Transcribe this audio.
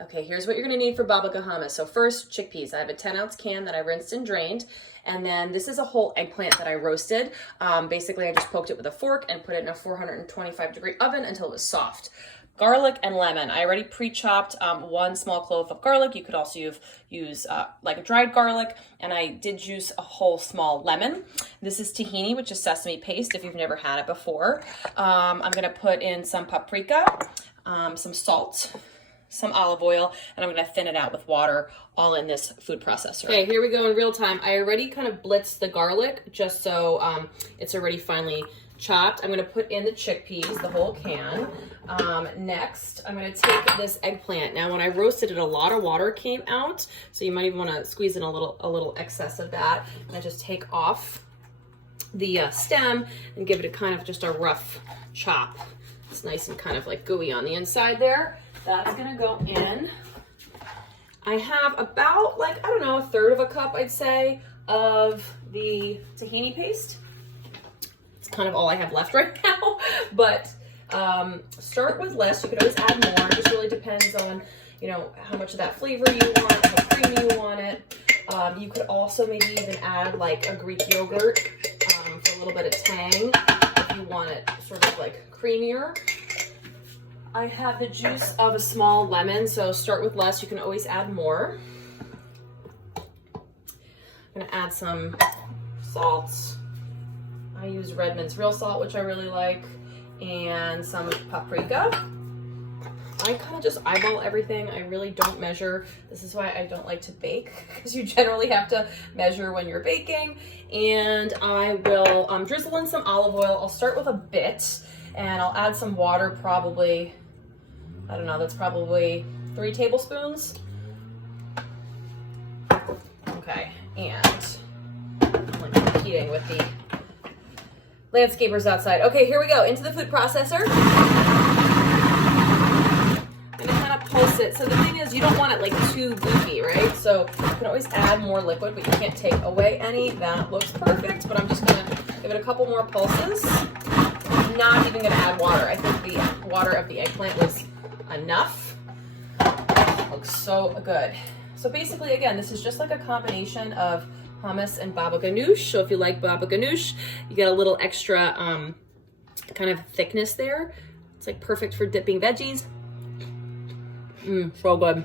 Okay, here's what you're gonna need for babagahummus. So first, chickpeas. I have a 10-ounce can that I rinsed and drained. And then this is a whole eggplant that I roasted. Basically, I just poked it with a fork and put it in a 425-degree oven until it was soft. Garlic and lemon. I already pre-chopped 1 small clove of garlic. You could also use like dried garlic, and I did use a whole small lemon. This is tahini, which is sesame paste if you've never had it before. I'm gonna put in some paprika, some salt, some olive oil, and I'm gonna thin it out with water, all in this food processor. Okay, here we go in real time. I already kind of blitzed the garlic just so it's already finely chopped. I'm gonna put in the chickpeas, the whole can. Next, I'm gonna take this eggplant. Now, when I roasted it, a lot of water came out, so you might even wanna squeeze in a little excess of that. And I just take off the stem and give it a kind of just a rough chop. It's nice and kind of like gooey on the inside there. That's gonna go in. I have about, like, I don't know, 1/3 of a cup, I'd say, of the tahini paste. It's kind of all I have left right now, but start with less. You could always add more. It just really depends on, you know, how much of that flavor you want, how creamy you want it. You could also maybe even add like a Greek yogurt for a little bit of tang if you want it sort of like creamier. I have the juice of a small lemon, so start with less. You can always add more. I'm gonna add some salt. I use Redmond's real salt, which I really like, and some paprika. I kind of just eyeball everything. I really don't measure. This is why I don't like to bake, because you generally have to measure when you're baking. And I will drizzle in some olive oil. I'll start with a bit, and I'll add some water, probably, I don't know, that's probably 3 tablespoons. Okay, and I'm like competing with the landscapers outside. Okay, here we go, into the food processor. I'm gonna kind of pulse it. So the thing is, you don't want it like too goopy, right? So you can always add more liquid, but you can't take away any. That looks perfect, but I'm just gonna give it a couple more pulses. I'm not even gonna add water. I think the water of the eggplant was enough. Looks so good. So basically, again, this is just like a combination of hummus and babagahummus. So if you like babagahummus, you get a little extra kind of thickness there. It's like perfect for dipping veggies. So good.